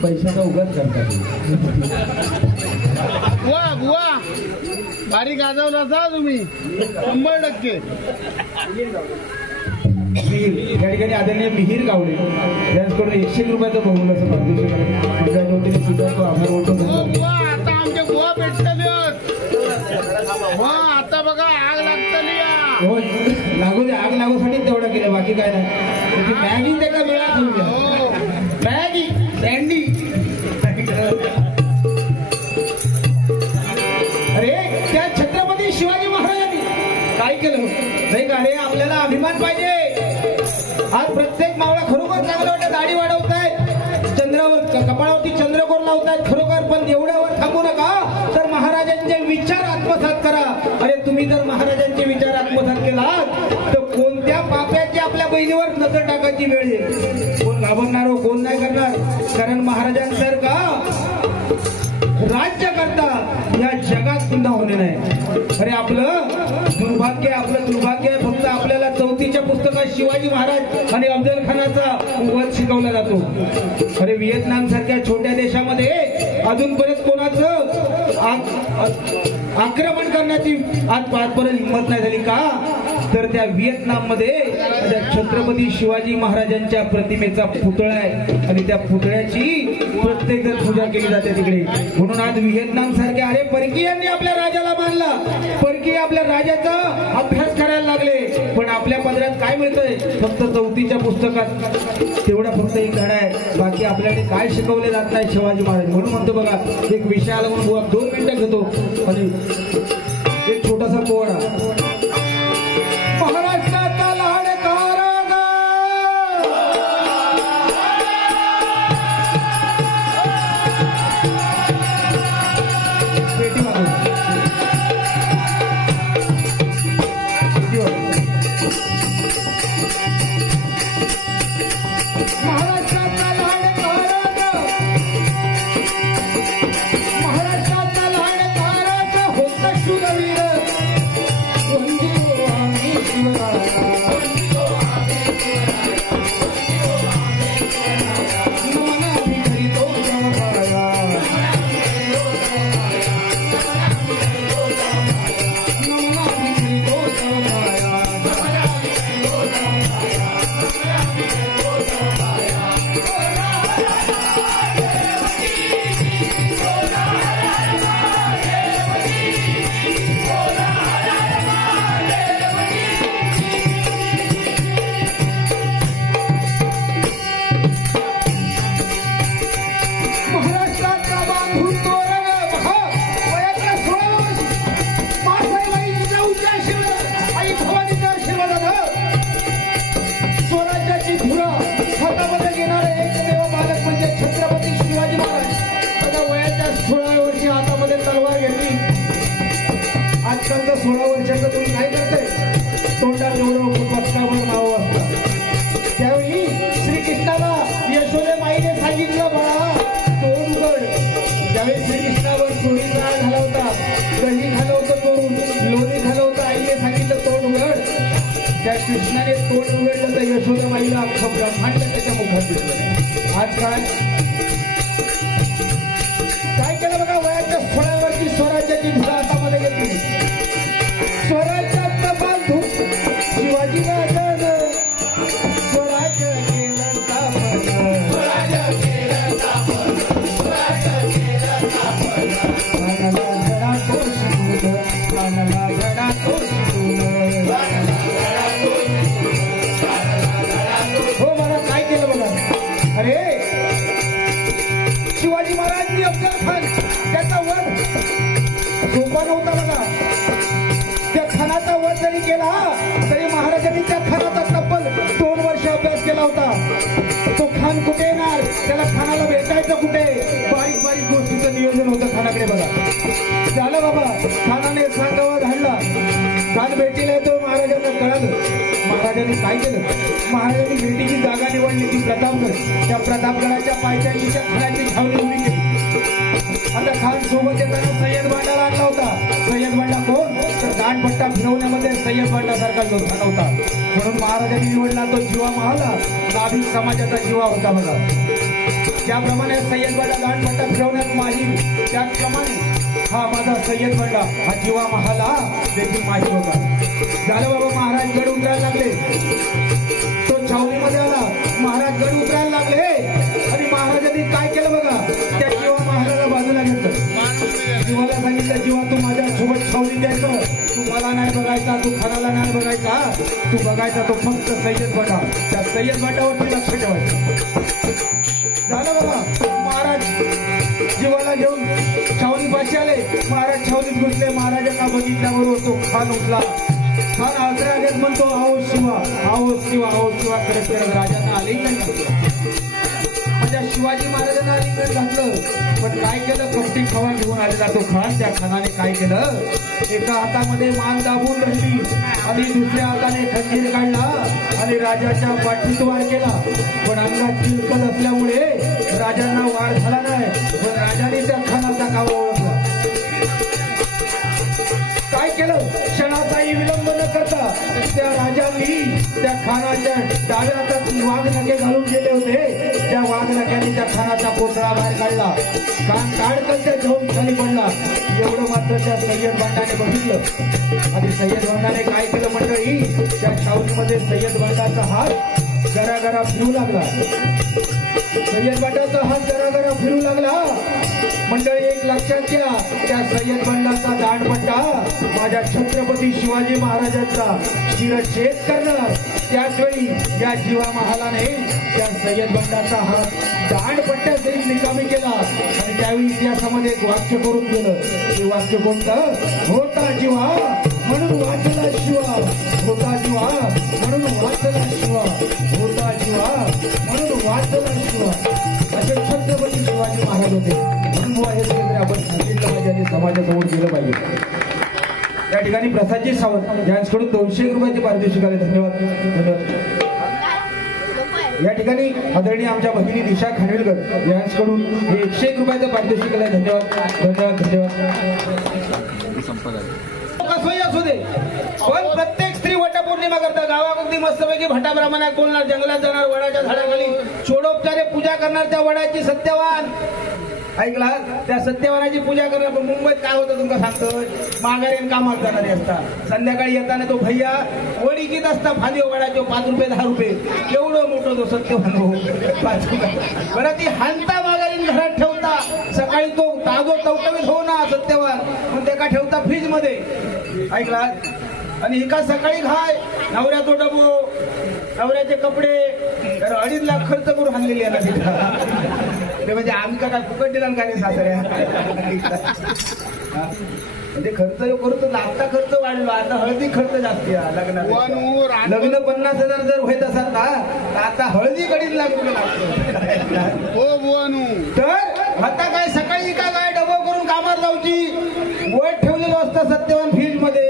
पैशाचा उगाच करतात बुवा बुवा बारीक गाजवला असा तुम्ही 100%. या ठिकाणी आदरणीय मिहीर गावडे यांच्याकडून 101 रुपयाचं बहुमूल्याचं पारितोषिक आहे स्वीकारतो आभार मानतो आता आमचे बुवा भेटतले आता बघा आग लागतली हो लागू दे आग लागूसाठी तेवढं केलं बाकी काय नाही मॅगी त्याला मिळाली मॅगी सँडी अरे त्या छत्रपती शिवाजी महाराजांनी काय केलं नाही का अरे आपल्याला अभिमान पाहिजे आज प्रत्येक मावळा खरोखर चांगलं वाटत दाढी वाढवतायत चंद्रावर कपाळावरती चंद्रकोर लावतायत खरोखर पण एवढ्यावर थांबू नका तर महाराजांचे विचार आत्मसात करा अरे तुम्ही जर महाराजांचे विचार आत्मसात केलात तर कोणत्या पाप्याची आपल्या बहिणीवर नजर टाकायची वेळ येईल कोण घाबरणार हो कोण नाही करणार कारण महाराजांसारखा राज्य करता या जगात सुद्धा होणे नाही अरे आपलं दुर्भाग्य आहे फक्त आपल्याला 4थीच्या पुस्तकात शिवाजी महाराज आणि अफजल खानाचा वध शिकवला जातो अरे व्हिएतनाम सारख्या छोट्या देशामध्ये अजूनपर्यंत कोणाचं आक्रमण करण्याची आजपर्यंत हिंमत नाही झाली का तर त्या व्हिएतनाम मध्ये छत्रपती शिवाजी महाराजांच्या प्रतिमेचा पुतळा आहे आणि त्या पुतळ्याची प्रत्येक जण पूजा केली जाते तिकडे म्हणून आज व्हिएतनाम सारख्या अरे परकीयांनी आपल्या राजाला मानला परकीय आपल्या राजाचा अभ्यास करायला लागले, पण आपल्या पदरात काय मिळतंय? फक्त 4थीच्या पुस्तकात तेवढा फक्त एक धडा आहे, बाकी आपल्याकडे काय शिकवले जात नाही शिवाजी महाराज. म्हणून म्हणतो बघा, एक विषयाला म्हणून बुवा 2 मिनिटं घेतो आणि एक छोटासा पोवाडा. महाराष्ट्राचा लाडकार पेटी मागून महाराष्ट्राचा लाडकार, महाराष्ट्राचा लाडकार होता शूरवीर, वंदितो आम्ही शिवराया, नमनाभि करीतो जवपाया, नमनाभि करीतो जवपाया. महाराष्ट्राचा बांधून तोरण वयाच्या 16 वर्षी मासाईबाई जिजाऊच्या आशीर्वाद, आई भवानीच्या आशीर्वादानं स्वराज्याची धुरा हातामध्ये घेणारे एकमेव बालक म्हणजे छत्रपती शिवाजी महाराज. आता वयाच्या 16 वर्षी हातामध्ये तलवार घेतली. आजकालचं 16 वर्षाचं तुम्ही काय करताय? तोंडात एवढं पक्षावर नाव असतं. त्यावेळी श्रीकृष्णाला यशोदे माईने सांगितलं, बाळा तोंड उघड. ज्यावेळी श्रीकृष्णावर चोरी जाळ झाला होता, दही झालं होतं करून, लोणी झालं होतं, आईने सांगितलं तोंड उघड. त्या कृष्णाने तोंड उघडलं तर यशोदा माईला अख्खं ब्रह्मांड त्याच्या मुखात दिसलं. आज काय केलं बघा, वयाच्या 16 वर्षी स्वराज्याची धुरा हातामध्ये घेतली. स्वराज्यात बांधून शिवाजी राजानं स्वराज्य केलं स्थापन, स्वराज्य केलं स्थापन, स्वराज्य केलं स्थापन. मानला घडा तो शिकून, मानला घडा तो शिकून, हो मला काय केलं बघा. अरे शिवाजी महाराजांनी अफजल खान त्याचा वध सोपा नव्हता बघा. त्या खानाचा वध जरी केला तरी महाराजांनी त्या खानाचा तब्बल 2 वर्ष अभ्यास केला होता. तो खान कुठे येणार, त्याला खानाला भेटायचं कुठे, बारीक बारीक गोष्टीचं नियोजन होतं खानाकडे बघा. झालं बाबा, खानाने सांगावा धाडला, खान भेटीला येतो. महाराजांना कळालं. महाराजांनी काय केलं? महाराजांनी भेटीची जागा निवडली ती प्रतापगड. त्या प्रतापगडाच्या पायथ्याशी त्या खानाची छावणी उभी केली. आता खान सोबत येताना सय्यद बांडाला आणला होता. सय्यद बांडा कोण? तर दांडपट्टा फिरवण्यामध्ये सय्यद बांडासारखा योद्धा नव्हता. म्हणून महाराजांनी निवडला तो जीवा महाला, नाभिक समाजाचा जीवा होता बघा. त्याप्रमाणे सय्यद बांडा दांडपट्टा फिरवण्यात माहीर, त्याचप्रमाणे हा माझा सय्यद बांडा हा जीवा महाला देखील माहीर होता. झालं बाबा, महाराज गड उतरायला लागले. तो छावणीमध्ये आला. महाराज गड उतरायला लागले आणि महाराजांनी काय केलं बघा, त्या जीवा महाराला बाजूला घेतलं. जीवाला सांगितलं, जीवा तू माझ्या सोबत छावणी द्यायचं, तू मला नाही बघायचा, तू खानाला नाही बघायचा, तू बघायचा तो फक्त सय्यद बांडा. त्या सय्यद बांडावरती लक्ष ठेवायचं. झालं बाबा, महाराज जीवाला घेऊन छावणी पाशी आले. महाराज छावणीत घुसले. महाराजांना बघितल्याबरोबर तो खान उठला. खान आसरा घेत म्हणतो, आहो शिवा, आहो शिवा, आहो शिवा करत करत राजांना आलिंगन घातलं. माझ्या शिवाजी महाराजांना आलिंगन घातलं. पण काय केलं, कपटी खवा घेऊन आलेला तो खान. त्या खानाने काय केलं, एका हातामध्ये मान दाबून धरली आणि दुसऱ्या हाताने खंजीर काढला आणि राजाच्या पाठीत वार केला. पण अंगात चिलकत असल्यामुळे राजांना वार झाला नाही. पण राजाने त्या खानाचा कावा ओळखला. काय केलं, क्षणाचाही विलंब न करता त्या राजांनी त्या खानाच्या डाव्या हातात वाघ नखे घालून गेले होते. त्या वाघ नख्याने त्या खानाचा कोथळा बाहेर काढला. कान काढकन त्या जाऊन खाली पडला. एवढं मात्र त्या सय्यद बांडाने बघितलं आणि सय्यद बांडाने काय केलं मंडळी, त्या छावणीमध्ये सय्यद बांडाचा हात गरागरा फिरू लागला. सय्यद बंडाचा हात गरागरा फिरू लागला. मंडळी एक लक्षात घ्या, त्या सय्यद बंडाचा दांडपट्टा माझ्या छत्रपती शिवाजी महाराजांचा शिरच्छेद करणार. त्याचवेळी या जीवा महालाने त्या सय्यद बंडाचा हात दांडपट्ट्या सहित निकामी केला आणि त्यावेळी इतिहासामध्ये एक वाक्य करून गेलं. ते वाक्य कोणतं? होता जीवा म्हणून वाचला शिवा, होता जीवा म्हणून वाचला शिवा, होता जीवा म्हणून वाचला शिवा. असे छत्रपती शिवाजी महाराज होते. म्हणून बुवा हे सगळे आपण सांगितलं पाहिजे आणि समाजासमोर गेलं पाहिजे. या ठिकाणी प्रसादजी सावंत यांच्याकडून 200 रुपयाचे पारितोषिक आले. धन्यवाद धन्यवाद. या ठिकाणी आदरणीय आमच्या भगिनी दिशा खानविलकर यांच्याकडून हे 101 रुपयाचं पारितोषिक आले. धन्यवाद धन्यवाद धन्यवाद. कसोही असू दे, पण प्रत्येक स्त्री वटपौर्णिमा करता गावामध्ये मस्तपैकी भटाप्रमाणे बोलणार, जंगलात जाणार, वडाच्या झाडाखाली षोडोपचारे पूजा करणार, त्या वडाची सत्यवान ऐकला, त्या सत्यवानाची पूजा करणार. पण मुंबईत काय होतं तुमका सांगतोय, माघारी कामात जाणारे असतात. संध्याकाळी येताना तो भैया वडी घेत असता फांदी वडाचे 5 रुपये 10 रुपये. केवढं मोठं तो सत्यवान हो, 5 रुपये. बरं ती हानता माघारी घरात ठेवता, सकाळी तो ताजो टवटवीत हो ना सत्यवान, पण ते का ठेवता फ्रीज मध्ये ऐकला. आणि एका सकाळी खाय नवऱ्याचा डबो, नवऱ्याचे कपडे 2.5 लाख खर्च करून आणलेली आहे ना. ते म्हणजे आमका काय फुकट दिला काय रे सासऱ्या. म्हणजे खर्च करतो, आता खर्च वाढलो, आता हळदी खर्च जास्त लग्नात. लग्न 50,000 जर होत असत ना तर आता हळदी कडीच लागतो. तर आता काय सकाळी का काय डबो करून कामात जाऊची, वट ठेवलेलं असतं सत्यवान फ्रीज मध्ये.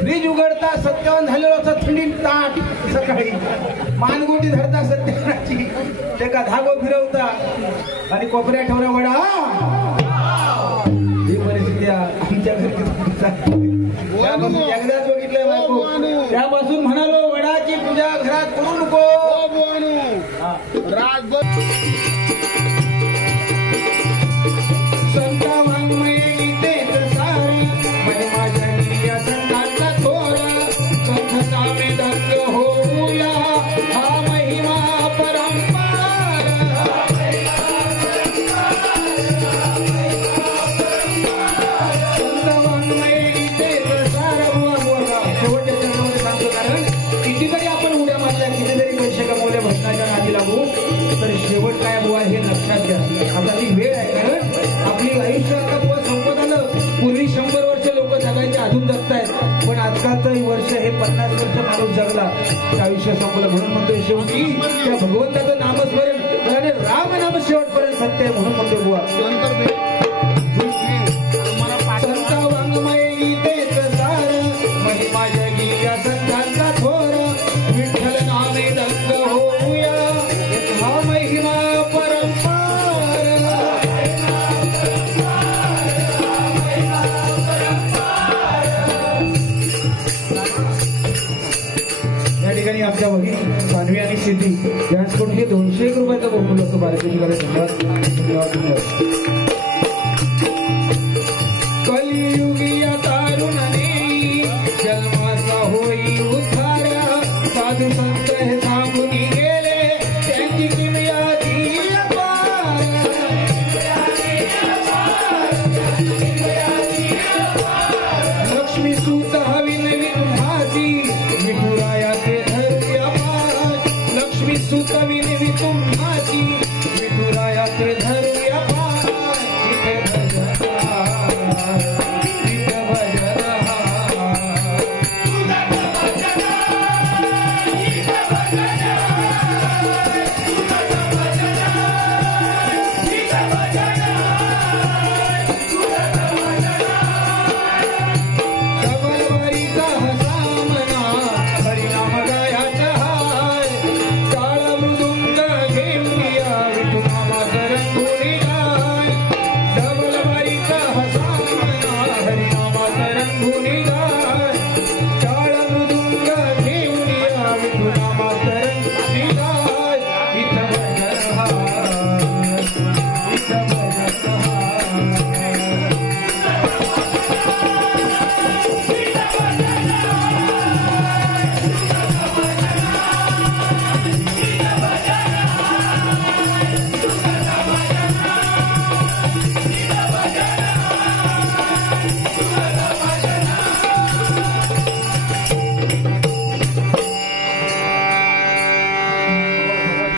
फ्रीज उघडता सत्यवान झालेलं असतं थंडीत ताट. सकाळी मानगोटी धरता सत्यवानाची, ते का धागो फिरवता आणि कोपऱ्या ठेवला वडा. ही परिस्थिती आमच्या घरी एकदाच बघितलंय. त्यापासून म्हणालो वडाची पूजा घरात करू नको. तर शेवट काय बुवा हे लक्षात घ्या. आता ती वेळ आहे, कारण आपली आयुष्य आता बुवा संपत आलं. पूर्वी 100 वर्ष लोक जगायचे, अजून जगतायत. पण आजकालचं वर्ष हे 50 वर्ष माणूस जगला तर आयुष्य संपलं. म्हणून म्हणतोय शेवटी त्या भगवंताचं नामस्मरण आणि राम नाम शेवटपर्यंत सत्य आहे. म्हणून म्हणतोय बुवा संत वाङ्मय गीतेच सार, महिमा जगी या संतांचा थोर, विठ्ठल नामे दंग होऊया, हा महिमा परंपार. या ठिकाणी आमच्या भगिनी सानवी आणि सिद्धी यांच्याकडून हे 201 रुपयाचं बहुमूल्य असं पारितोषिक आले. धन्यवाद धन्यवाद धन्यवाद. कलियुगी तारुणने जन्माचा होई उद्धार, साधू संत हे सांगून गेले त्यांची किमयाची अपार. लक्ष्मी सूत हवी नवी तुम्हाची, विठुराया ते धरूया पार. लक्ष्मी सूत हवी नवी तुम्हाची,